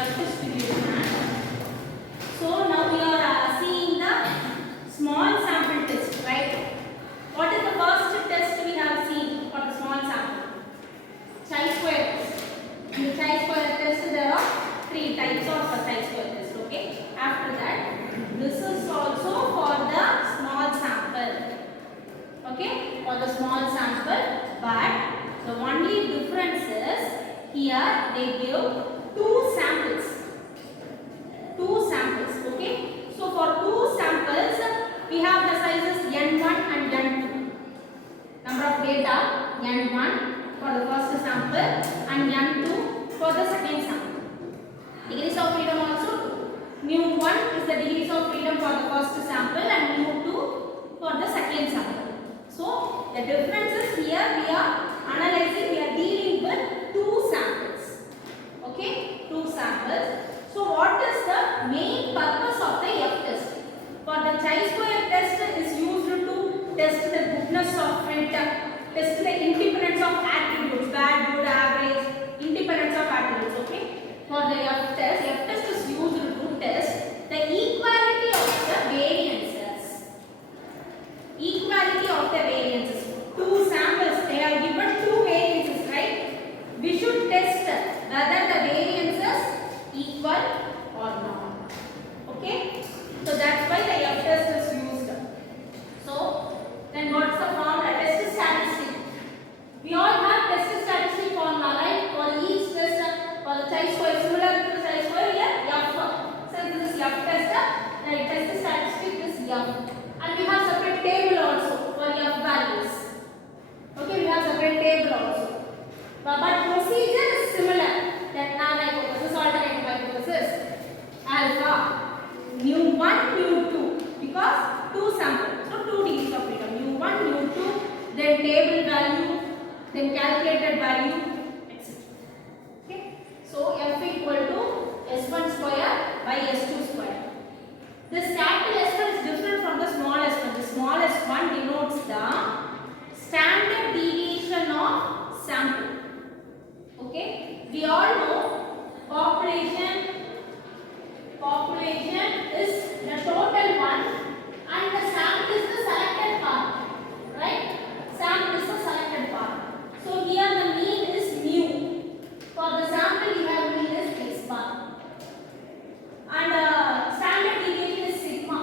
F distribution. So now we are seeing the small sample test, right? What is the first test we have seen for the small sample? Chi-square test. In the chi-square test there are 3 types of chi-square test, okay? After that, this is also for the small sample, okay? For the small sample, but the only difference is here they give 2 samples. 2 samples, okay? So for 2 samples, we have the sizes N1 and N2. Number of data N1 for the first sample and N2 for the second sample. Degrees of freedom also. mu1 is the degrees of freedom for the first sample and mu2 for the second sample. So the difference is here we are analyzing, we are dealing with 2 samples. Okay, 2 samples. So what is the main purpose of the F test? For the chi-square test is used to test the goodness of it, test the independence of attributes, bad, good, average, independence of attributes. Okay. For the F test is used to test the equality of the variances. Equality of the variances. 2 samples, they are given 2 variances, right? We should test whether the variances equal or not. Okay? So that's why the F test is used. So then what's the formula? Test statistic. We all have test statistic formula, right? For each test, for the chi-square, similar to the chi-square here, F. So this is F test. The test statistic is F. And we have separate table also for F values. Okay, we have separate table also. But procedure is similar. That null hypothesis, alternative hypothesis, alpha, mu1, mu2, because 2 samples, so 2 degrees of freedom, mu1, mu2, then table value, then calculated value, etc. Okay, so F equal to S1 square by S2 square. This capital S1 is different from the small s1. The small s1 denotes the standard deviation of sample. Okay, we all know population is the total one and the sample is the selected part, right? Sample is the selected part. So here the mean is mu. For the sample you have mean is x bar. And standard deviation is sigma.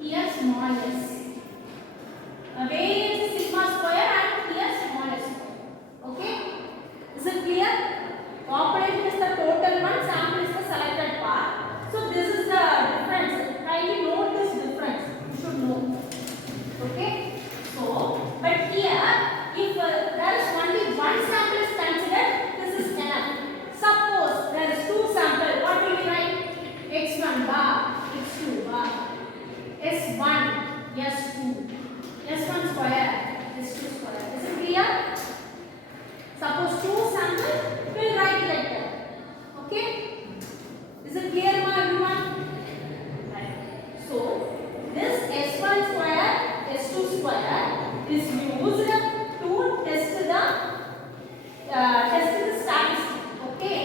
Here small s. Variance is sigma square and here small s. Okay? Is it clear? Population is the total one, sample is the selected part. So this is the difference. Kindly note this difference. You should know. Okay? So, but here, if there is only one sample is considered, this is enough. Suppose there is 2 samples. What will we write? X1 bar, X2 bar, S1, S2, S1 square, S2 square. Is it clear? Suppose 2 samples, we will write like that. Okay? Is it clear now everyone? Right. So, this S1 square, S2 square is used to test the statistic. Okay?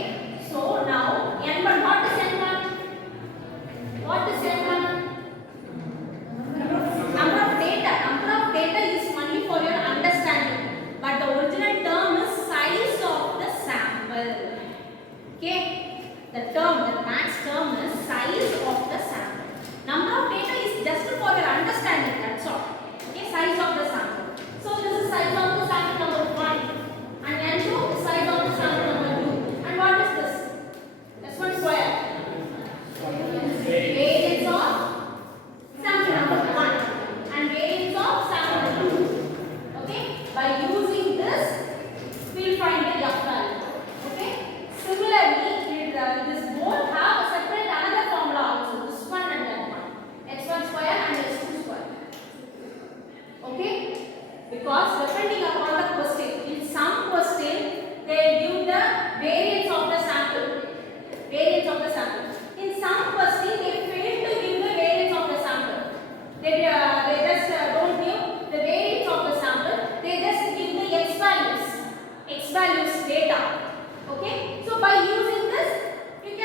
So, now N1, what is N1? What is N1? Number of data. Number of data is only for your understanding. But the original term is size of the sample. Okay? The max term is size of the sample. Number of data is just for your understanding, that's all. Okay? Size of the sample. So this is size of the sample number 1. And N2 is size of the sample number 2. And what is this? S1 square. Variance of sample number 1. And variance of sample number 2. Okay? By using this, we will find the F value. Okay? Similarly, this both have a separate another formula also. This one and that one. X1 square and S2 square. Okay? Because depending upon the question, in some question they give the variance of the sample. Variance of the sample. In some question they fail to give the variance of the sample. They just don't give the variance of the sample. They just give the x values data. Okay? So by using this, you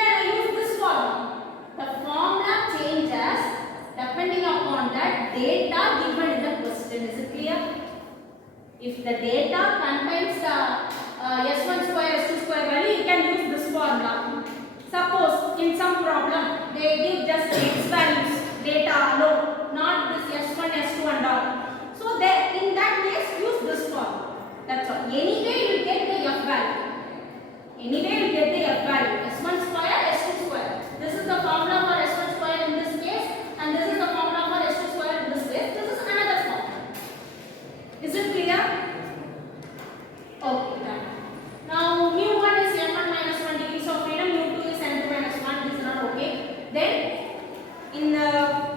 Anyway, we get the F value. S1 square, S2 square. This is the formula for S1 square in this case, and this is the formula for S2 square in this case. This is another formula. Is it clear? Okay, done. Now, mu1 is n1 minus 1 degrees of freedom, mu2 is n2 minus 1. This is not okay. Then,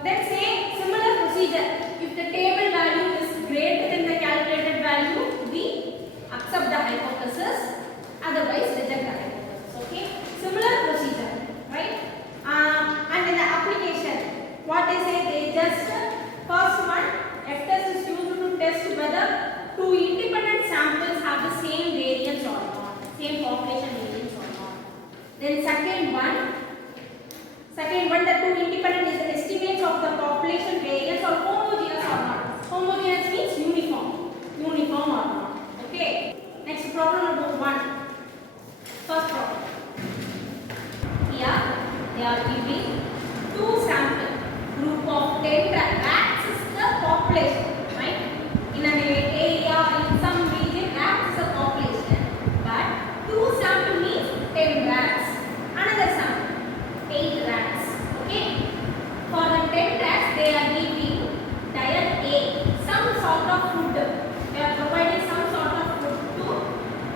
let's say similar procedure. If the table value is greater than the calculated value, we accept the hypothesis. Otherwise, reject the hypothesis. Okay. Similar procedure, right? And in the application, what they say, they just first one, F test is used to test whether two independent samples have the same variance or not, same population variance or not. Then second one, the two independent is the estimates of the population variance or homogeneous or not. Homogeneous means uniform or not. Okay. Next problem number 1. First problem. Here they are giving two sample group of 10 rats is the population, right? In an area, in some region, rats is a population, but two sample means 10 rats. Another sample, 8 rats. Okay. For the 10 rats, they are giving diet A, some sort of food. They are providing some sort of food to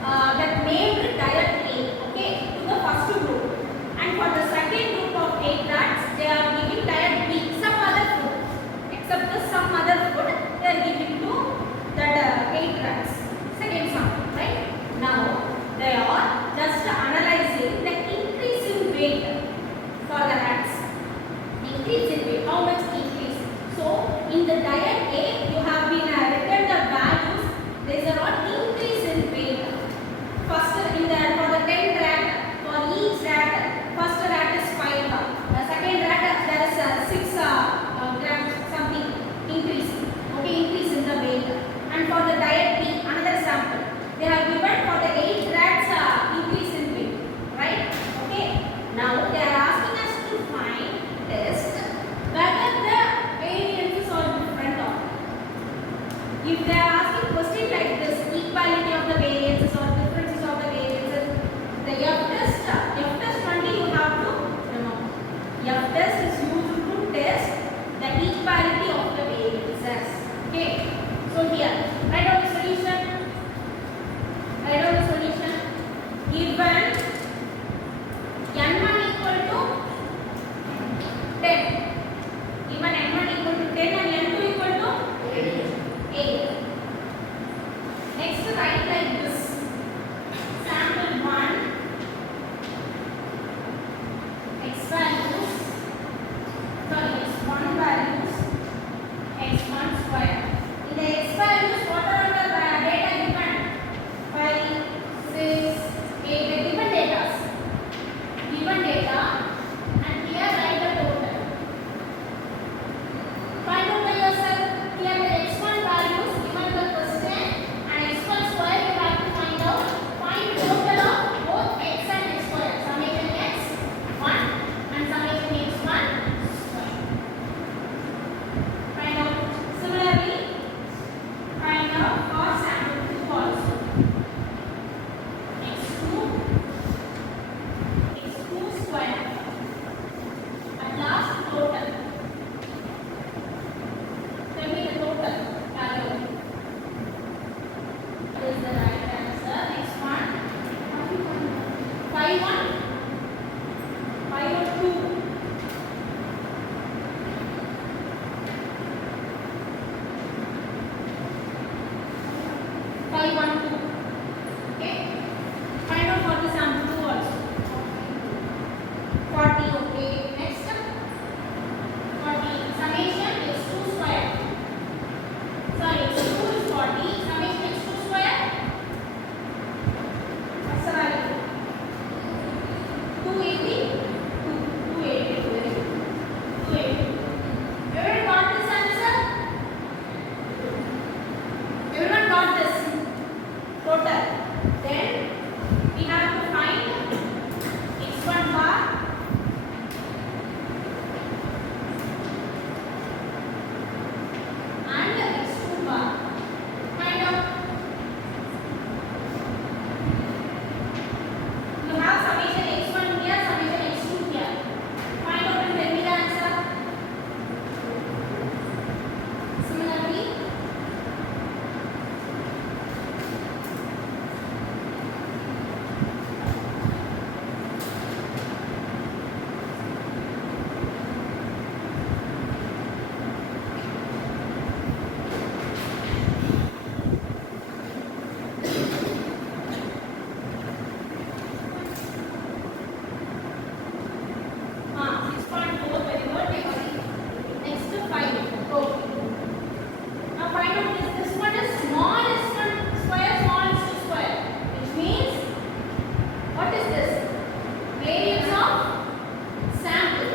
that named diet A, okay, to the first group. And for the second group of 8 rats, they are giving diet B, some other food. Except the some other food, they are giving to that 8 rats. Second sample, right? Now, they are just analyzing the increase in weight for the rats. Increase in weight, how much increase? So, in the diet A, you have been written the values. There is a not increase in weight. First, for the 10 rat, for each rat, first rat is 5. The second rat, there is 6 grams something increase. Okay, increase in the weight. And for the diet B, another sample, they have given for the 8 rats increase in weight, right? Okay. Now they are asking us to find test whether the variances are different or not. If they are asking question like this, equality of the variances or differences of the variances, the F test only you have to remember. F test is used to test the equality of the variances. Okay. So here, write down the solution. Given n1 equal to 10. Given n1 equal to 10 and n2 equal to 8. Next, write like this. Sample 1, x1 values, x1 square. In the x values, what are the data given? 5, 6, 8, the given data. And here write the total. Find out by yourself. Here the x1 values given the question and x1 square you have to find out. Find total of both x and x square. Summation x1 and summation x1 square. Find out. Similarly, find out for sample 2 also. x2 square. At last total. Tell me the total value. What is the right answer? x1 5 1 5 or 2 5 1 2. Okay. Find out for the sample 2 also. 40. Okay. Next 40. Summation x2 square. Sorry, x2 is 40. Summation x2 square. What's the value? What is this? Variance of sample.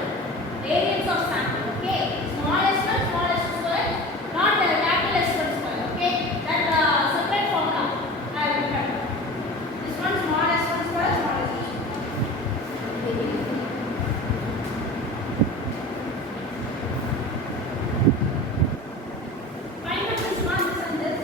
Variance of sample. Okay. Small s1, small s2 square, not capital S1 square. Okay. That separate formula I will write. This one small s1 square, small s2 square. Find out this one, this and this.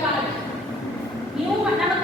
பாருங்க new நமக்கு